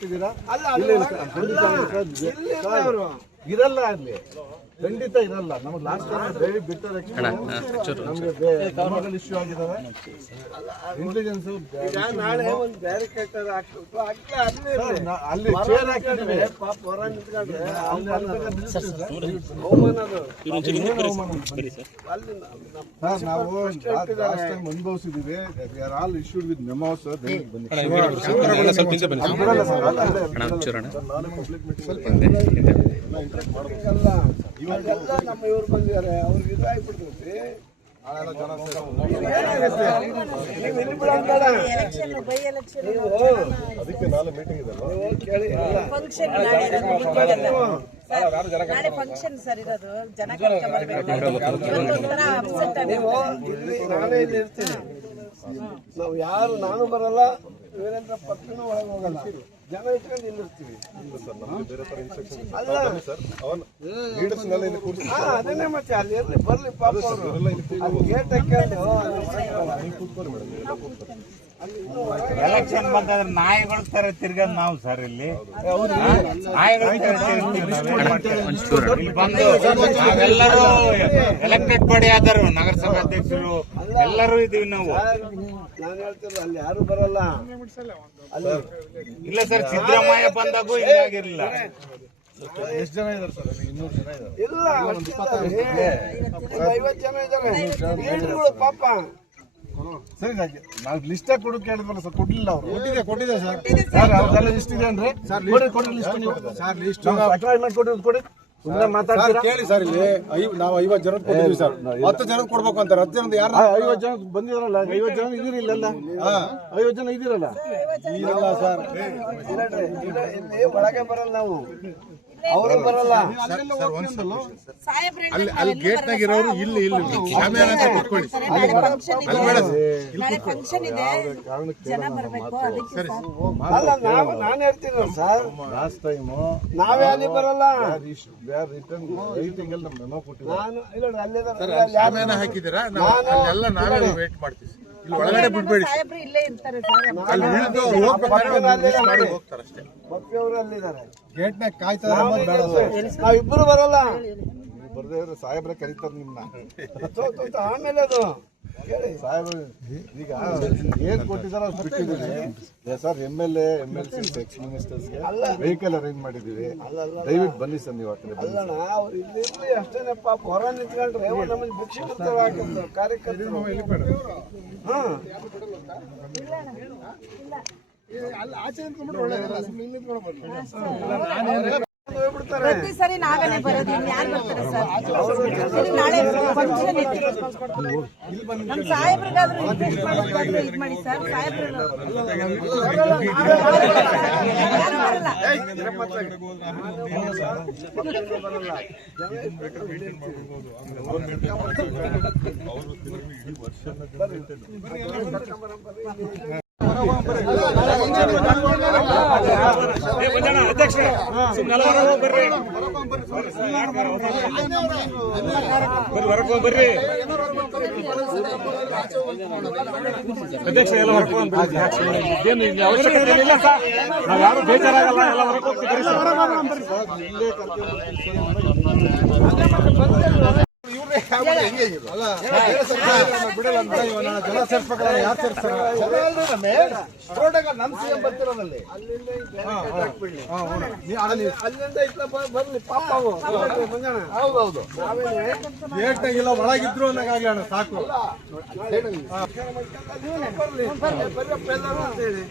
ಕೊಟ್ಟಿದ್ದೀರಾ? ಇರಲ್ಲ ಅಲ್ಲಿ, ಖಂಡಿತ ಇರಲ್ಲ. ನಮ್ಗೆ ಲಾಸ್ಟ್ ಟೈಮ್ ದಯವಿಟ್ಟು ಬಿಟ್ಟರೆ ನಮಗೆ ಇಶ್ಯೂ ಆಗಿದ್ದಾವೆ. ಇಂಟೆಲಿಜೆನ್ಸ್ ಅಲ್ಲಿ ಚೇರ್ ಹಾಕಿದ್ದೀವಿ, ನಾವು ಲಾಸ್ಟ್ ಟೈಮ್ ಅನುಭವಿಸಿದ್ದೀವಿ. Are all issued with memos. ಬನ್ನಿ ಇವಾಗೆಲ್ಲ ನಮ್ಮ ಇವ್ರು ಬಂದಿದ್ದಾರೆ, ಅವ್ರಿಗೆ ಇದಾಗ್ಬಿಡ್ತೈತಿ. ಅದಕ್ಕೆ ನಾಳೆ ಮೀಟಿಂಗ್ ಇದೆ ಕೇಳಿ. ನಾನೇ ಇಲ್ಲಿ ಇರ್ತೀನಿ. ನಾವು ಯಾರು, ನಾನು ಬರಲ್ಲ, ವೀರೇಂದ್ರ ಪಕ್ಕನೂ ಒಳಗೆ ಹೋಗಲ್ಲ, ಜನ ಇಟ್ಕೊಂಡು ನಿಲ್ಲಿರ್ತೀವಿ. ಅದನ್ನೇ ಮತ್ತೆ ಅಲ್ಲಿ ಇರ್ಲಿ, ಬರ್ಲಿ ಪಾಪ ಅವರು ಗೇಟ್ ಹಾಕೊಂಡು. ಎಲೆಕ್ಷನ್ ಬಂದಾದ್ರೆ ನಾಯಿಗಳ ತರ ತಿರ್ಗದ್ ನಾವು ಸರ್ ಇಲ್ಲಿ ನಾವೆಲ್ಲರೂ ಎಲೆಕ್ಟೆಡ್ ಬಾಡಿ ಆದರು, ನಗರಸಭಾ ಅಧ್ಯಕ್ಷರು ಎಲ್ಲರೂ ಇದೀವಿ ನಾವು. ನಾನು ಹೇಳ್ತಿಲ್ಲ ಅಲ್ಲಿ ಯಾರು ಬರಲ್ಲ. ಇಲ್ಲ ಸರ್, ಸಿದ್ದರಾಮಯ್ಯ ಬಂದಾಗೂ ಹಿಂಗಾಗಿರ್ಲಿಲ್ಲ. ಎಷ್ಟು ಜನ ಇದಾರೆ ಸರ್? 200 ಜನ ಇದ್ದಾರೆ. ಇಲ್ಲ, 50 ಜನ ಇದ್ದಾರೆ ಪಾಪ. ಸರಿ, ನಾವು ಲಿಸ್ಟ್ ಕೊಡು ಕೇಳಿದ್ವಲ್ಲ ಸರ್, ಕೊಡ್ಲಿಲ್ಲ ಅವರು. ಕೊಟ್ಟಿದೆ ಸರ್. ಸರ್ ಅವ್ರದೆಲ್ಲ ಲಿಸ್ಟ್ ಇದೆ ಅಂದ್ರೆ ಕೊಡಿ ಲಿಸ್ಟ್. ನೀವು ಸರ್ ಲಿಸ್ಟ್ ಅಟ್ರಾಕ್ಟ್ ಕೊಡಿ. ಸುಮ್ಮನೆ ಮಾತಾಡ್ತೀರಾ? ಕೇಳಿ ಸರ್, ಇಲ್ಲಿ ನಾವು 50 ಜನ ಕೊಟ್ಟಿದ್ದೀವಿ ಸರ್. 10 ಜನ ಕೊಡ್ಬೇಕು ಅಂತಾರೆ. 10 ಜನ ಯಾರು? 50 ಜನ ಬಂದಿರಲ್ಲ. 50 ಜನ ಇದೀರಿ ಇಲ್ಲಲ್ಲ? 50 ಜನ ಇದೀರಲ್ಲ? ಇಲ್ಲ ಸರ್, ಇಲ್ಲಿ ಒಳಗೆ ಬರಲ್ಲ ನಾವು, ಅವರು ಬರಲ್ಲ. ಅಲ್ಲಿ ಗೇಟ್ ನಾಗ ಇರೋರು ಇಲ್ಲಿ ಅಲ್ಲ, ನಾನು ಹೇಳ್ತೀನಿ ಸರ್, ಲಾಸ್ಟ್ ಟೈಮ್ ನಾವೇ ಅಲ್ಲಿ ಬರಲ್ಲ. ನಾನು ಹಾಕಿದ್ದೀರಾ? ಎಲ್ಲ ನಾವೇ ವೇಟ್ ಮಾಡ್ತೀವಿ. ಇಲ್ಲಿ ಒಳಗಡೆ ಬಿಡ್ಬೇಡಿ. ಹೋಗ್ತಾರೆ ಅಷ್ಟೇ. ಗೇಟ್ ನಾಗ ಕಾಯ್ತಾರೆ. ನಾವಿಬ್ಬರು ಬರಲ್ಲ. ಬರ್ದೇ ಸಾಹೇಬ್ರೆ ಕರೀತಾರೆ ನಿಮ್ನ. ಆಮೇಲೆ ಅದು ಸಾಹೇಬ್ರು ಈಗ ಏನ್ ಕೊಟ್ಟಿದಾರ ಅಷ್ಟು ಬಿಟ್ಟಿದ್ದೀವಿ ಸರ್. MLA MLC ಎಕ್ಸ್ ಮಿನಿಸ್ಟರ್ಸ್ಗೆ ವೆಹಿಕಲ್ ಅರೇಂಜ್ ಮಾಡಿದೀವಿ. ದಯವಿಟ್ಟು ಬನ್ನಿ ಸರ್ ನೀವು. ಅಲ್ಲಣ್ಣ, ಅವ್ರು ಇಲ್ಲಿ ಇರ್ಲಿ ಅಷ್ಟೇನೆ. ಪಾಪ ಹೊರ ನಿಂತ್ಕೊಂಡ್ರೆ ನಮಗೆ ಭಿಕ್ಷಕರು ಕಾರ್ಯಕರ್ತರು. ಪ್ರತಿ ಸರಿ ನಾಗನೇ ಬರೋದು, ಯಾರು ಬರ್ತಾರೆ ಸರ್? ನಾಳೆ ಫಂಕ್ಷನ್ ಇದೆ, ನಮ್ಮ ಸಾಹೇಬ್ರಿಗಾದ್ರೂ ಇನ್ವೆಸ್ಟ್ ಮಾಡೋದಾದ್ರೂ ಇದು ಮಾಡಿ ಸರ್. ಸಾಹೇಬ್ರು ಅಧ್ಯಕ್ಷ ಬರ್ರಿ. ಅಧ್ಯಕ್ಷ ಎಲ್ಲ ಏನು ಅವಶ್ಯಕತೆ ಇಲ್ಲ ಸರ್, ನಾವು ಯಾರು ಬೇಜಾರಾಗಲ್ಲ, ಎಲ್ಲ ಹೊರಗೆ ಹೋಗ್ತೀವಿ. ಜನ ಸೇರ್ಸ್ಬೇಕಲ್ಲ, ಯಾರು ಸೇರ್ಸ್ತಾರೆ? ನಮ್ CM ಬರ್ತಿರೋದಲ್ಲಿ ಅಲ್ಲಿಂದ ಇಟ್ಲ ಬರ್ಲಿ ಪಾಪ. ಹೌದೌದು, ಗೇಟ್ನಾಗಿಲ್ಲ ಒಳಗಿದ್ರು ಅನ್ನೋಕ್ಕಾಗಲ್ಲ, ಸಾಕು. ಬರ್ಲಿ ಬರ್ರಪ್ಪ ಎಲ್ಲರೂ ಅಂತ ಹೇಳಿ.